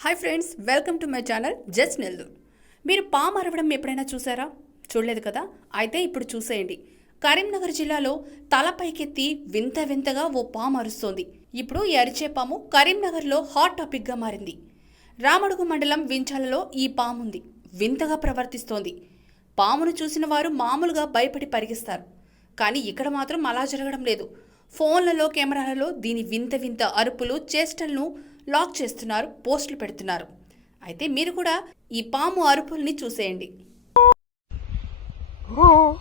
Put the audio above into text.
Hi friends, welcome to my channel just Nellore. మీరు పాము అరవడం ఎప్పుడైనా చూసారా? చూడలేదు కదా? అయితే ఇప్పుడు చూసేయండి. కరీంనగర్ జిల్లాలో తల పైకెత్తి వింత వింతగా ఓ పాము అరుస్తోంది. ఇప్పుడు ఈ అరిచే పాము కరీంనగర్లో హాట్ టాపిక్గా మారింది. రామడుగు మండలం వించాలలో ఈ పాముంది. వింతగా ప్రవర్తిస్తోంది. పామును చూసిన వారు మామూలుగా భయపడి పరిగిస్తారు. కానీ ఇక్కడ మాత్రం అలా జరగడం లేదు. ఫోన్లలో, కెమెరాలలో దీని వింత వింత అరుపులు, చేష్టలను లాక్ చేస్తున్నారు, పోస్టులు పెడుతున్నారు. అయితే మీరు కూడా ఈ పాము అరుపుల్ని చూసేయండి. Oh